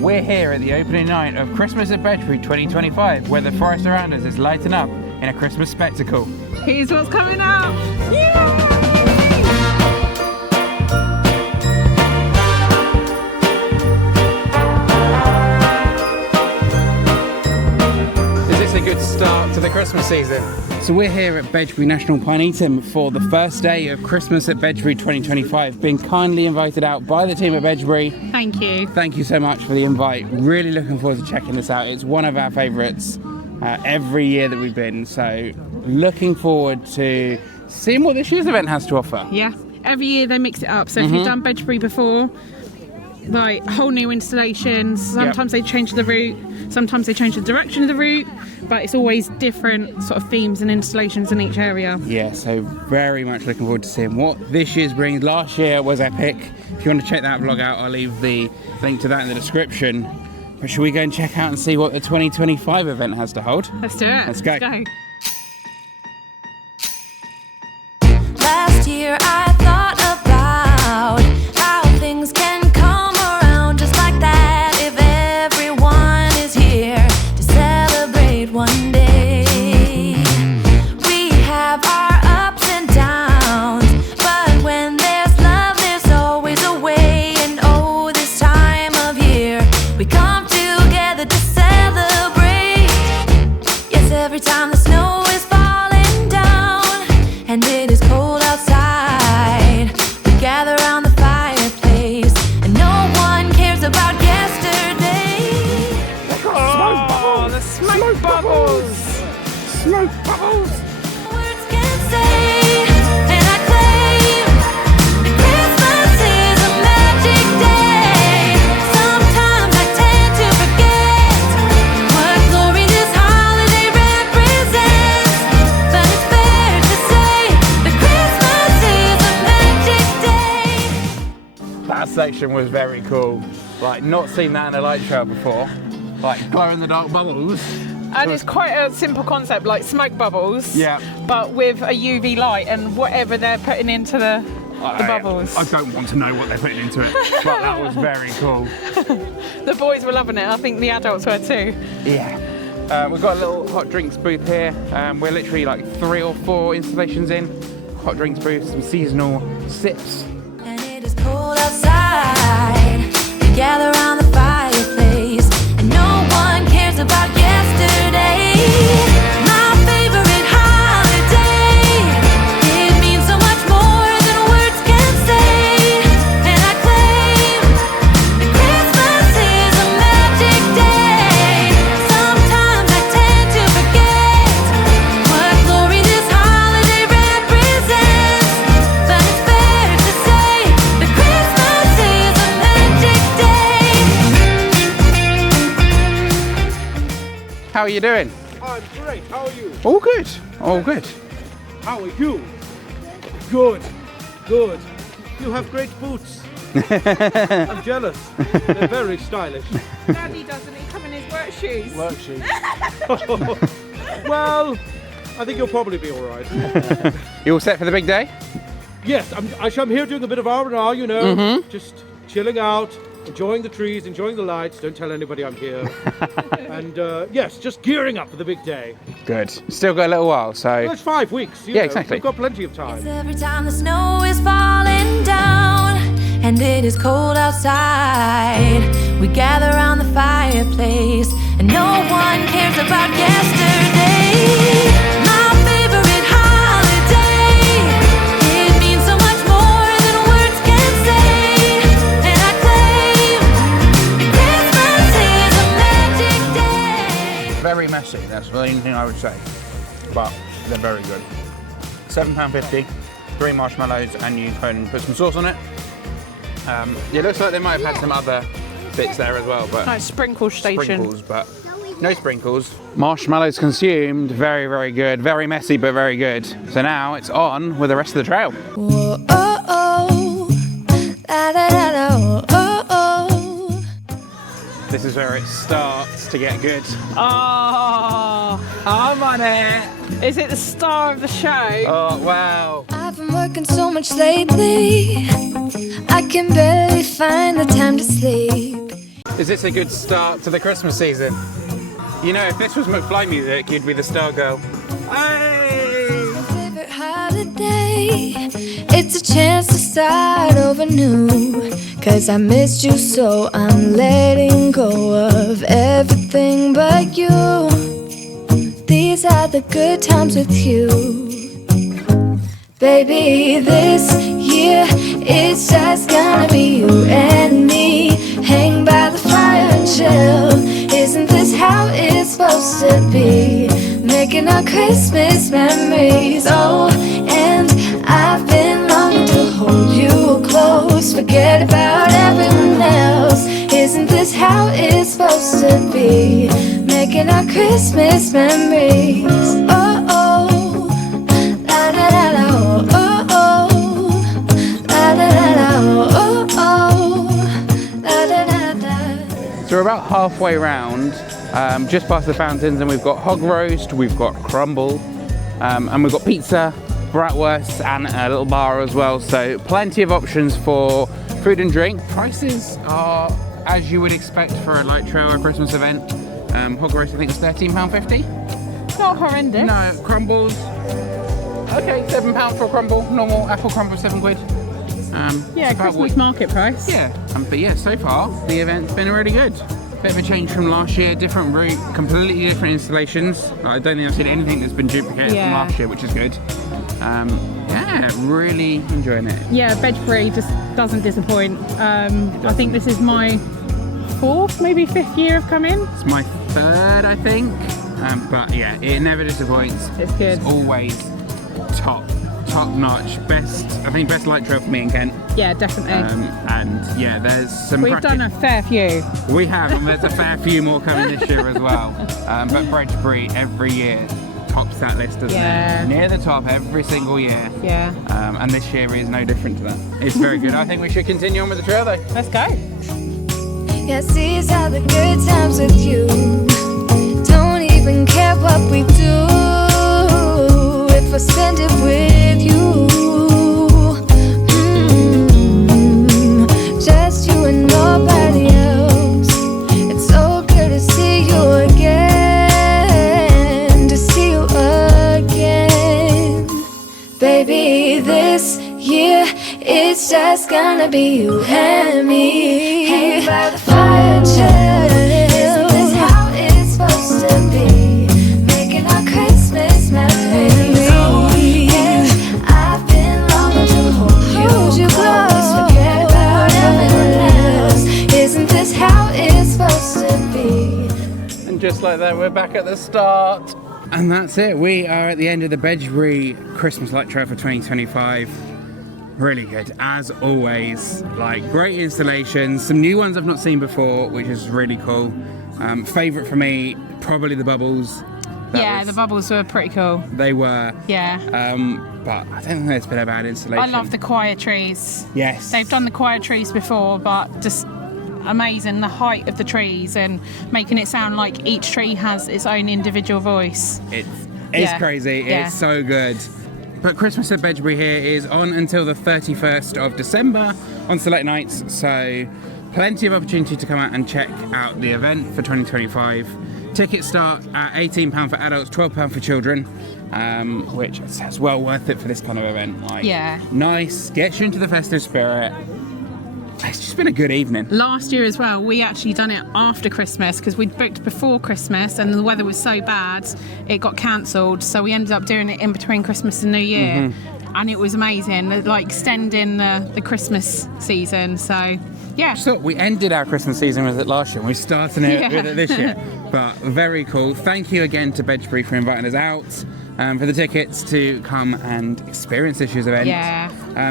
We're here at the opening night of Christmas at Bedgebury 2025, where the forest around us is lighting up in a Christmas spectacle. Here's what's coming up! Yay! Is this a good start to the Christmas season? So we're here at Bedgebury National Pinetum for the first day of Christmas at Bedgebury 2025, being kindly invited out by the team at Bedgebury. Thank you. Thank you so much for the invite. Really looking forward to checking this out. It's one of our favourites every year that we've been, so looking forward to seeing what this year's event has to offer. Yeah, every year they mix it up. So if you've done Bedgebury before, like whole new installations, sometimes they change the route, sometimes they change the direction of the route, but it's always different sort of themes and installations in each area. Yeah, so very much looking forward to seeing what this year's brings. Last year was epic. If you want to check that vlog out, I'll leave the link to that in the description. But should we go and check out and see what the 2025 event has to hold? Let's do it. Let's go. Last year I thought about how things can come around just like that if everyone is here to celebrate one day. We have our ups and downs, but when there's love there's always a way. And oh, this time of year we come together to celebrate. Yes, every time the snow is falling down and it is cold outside, we gather around the fireplace and no one cares about yesterday. Smoke bubbles! The smoke bubbles! Smoke bubbles! Words can say, and I claim that Christmas is a magic day. Sometimes I tend to forget what glory this holiday represents, but it's fair to say that Christmas is a magic day. That section was very cool. Like, not seen that in a light show before. Like, glow-in-the-dark bubbles. And it's quite a simple concept, like smoke bubbles, but with a UV light and whatever they're putting into the bubbles. I don't want to know what they're putting into it, but that was very cool. The boys were loving it. I think the adults were too. Yeah. We've got a little hot drinks booth here. We're literally like 3 or 4 installations in. Hot drinks booth, some seasonal sips. And it is cold outside. We gather around the fireplace, and no one cares about yesterday. My favorite holiday. It means so much more than words can say. And I claim that Christmas is a magic day. Sometimes I tend to forget what glory this holiday represents, but it's fair to say that Christmas is a magic day. How are you doing? I'm great. How are you? All good. All good. How are you? Good. Good. You have great boots. I'm jealous. They're very stylish. Daddy doesn't he come in his work shoes? Work shoes. Well, I think you'll probably be all right. You all set for the big day? Yes, I'm here doing a bit of R&R, you know, just chilling out, enjoying the trees, enjoying the lights. Don't tell anybody I'm here. And yes, just gearing up for the big day. Good. Still got a little while, so. Well, it's 5 weeks. You Yeah, know, exactly. We've got plenty of time. Every time the snow is falling down and it is cold outside, we gather around the fireplace and no one cares about yesterday. My favorite holiday. It means so much more than words can say. And I claim that Christmas is a magic day. Very messy, that's the only thing I would say. But they're very good. £7.50, 3 marshmallows, and you can put some sauce on it. It looks like they might have had some other bits there as well, but Like sprinkle station. sprinkles, but no sprinkles. Marshmallows consumed, very, very good. Very messy, but very good. So now it's on with the rest of the trail. Whoa, oh, oh. Da, da, da, da, oh, oh. This is where it starts to get good. Oh, I'm on it. is it the star of the show? Oh, wow. I've been working so much lately, I can barely find the time to sleep. Is this a good start to the Christmas season? You know, if this was McFly music, you'd be the star girl. Hey! Favorite holiday, it's a chance to start over new. 'Cause I missed you, so I'm letting go of everything but you. These are the good times with you. Baby, this year it's just gonna be you and me. Hang by the fire and chill. Isn't this how it's supposed to be? Making our Christmas memories. Oh, and I've been longing to hold you close. Forget about everyone else. Isn't this how it's supposed to be? Making our Christmas memories. Oh, oh, la da da da, oh, oh, oh, la da da da, oh, oh, la da da da. So we're about halfway round, just past the fountains, and we've got hog roast, we've got crumble, and we've got pizza, bratwurst, and a little bar as well. So plenty of options for food and drink. Prices are as you would expect for a light trail or Christmas event. Hog roast I think is £13.50. Not horrendous. No, crumbles. Okay, £7 for a crumble. Normal apple crumble, £7. Yeah, about Christmas market price. Yeah, but yeah, so far the event's been really good. Bit of a change from last year, different route, completely different installations. I don't think I've seen anything that's been duplicated from last year, which is good. Yeah, really enjoying it. Yeah, Bedgebury just doesn't disappoint. I think this is my 4th, maybe 5th year of coming. It's my 3rd, I think. But yeah, it never disappoints. It's good. It's always top notch. I think best light trail for me in Kent. Yeah, definitely. And yeah, there's some. We've done a fair few. We have, and there's a fair few more coming this year as well. But Bedgebury every year tops that list, doesn't it? Near the top every single year. Yeah. And this year is no different to that. It's very good. I think we should continue on with the trail though. Let's go. Yes, these are the good times with you. Don't even care what we do if I spend it with you. Just you and nobody else. It's so good to see you again. To see you again. Baby, this year it's just gonna be you and me. Hang by the fire and chill. Isn't this how it's supposed to be? Making our Christmas memories. Oh, yeah. I've been longing to hold you close. Forget about everyone else. Isn't this how it's supposed to be? And just like that, we're back at the start. And that's it. We are at the end of the Bedgebury Christmas Light Trail for 2025. Really good, as always. Like, great installations, some new ones I've not seen before, which is really cool. Favourite for me, probably the bubbles. The bubbles were pretty cool. They were. Yeah. But I don't think there's been a bad installation. I love the choir trees. Yes. They've done the choir trees before, but just amazing, the height of the trees and making it sound like each tree has its own individual voice. It's crazy. Yeah. It's so good. But Christmas at Bedgebury here is on until the 31st of December on select nights, so plenty of opportunity to come out and check out the event for 2025. Tickets start at £18 for adults, £12 for children, which is well worth it for this kind of event. Like, nice, gets you into the festive spirit. It's just been a good evening. Last year as well, we actually done it after Christmas because we'd booked before Christmas and the weather was so bad it got cancelled, so we ended up doing it in between Christmas and New Year. And it was amazing, like extending the Christmas season. So yeah, So we ended our Christmas season with it last year and we're starting it with it this year. But very cool. Thank you again to Bedgebury for inviting us out, for the tickets to come and experience this year's event.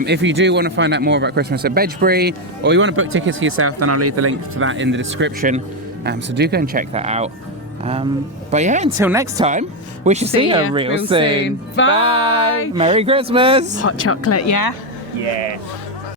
If you do want to find out more about Christmas at Bedgebury, or you want to book tickets for yourself, then I'll leave the link to that in the description. So do go and check that out. But yeah, until next time, we shall see you real soon. Bye. Merry Christmas. Hot chocolate, yeah? Yeah.